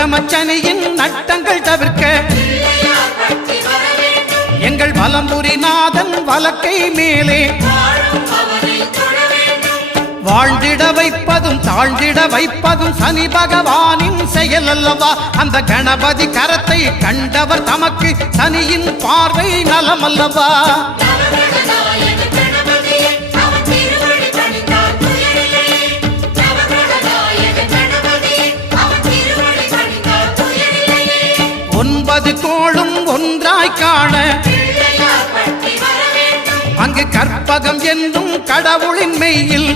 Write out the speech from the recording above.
அட்டமச்சனியின் நட்டங்கள் தவிர்க்க எங்கள் வலம்புரிநாதன் வலக்கை மேலே வாழ்ந்திட வைப்பதும் தாழ்ந்திட வைப்பதும் சனி பகவானின் செயல் அல்லவா? அந்த கணபதி கரத்தை கண்டவர் தமக்கு சனியின் பார்வை நலமல்லவா? ஒன்பது கோளும் ஒன்றாய் காண அங்கு கற்பகம் என்னும் கடவுளின் மெய்யில்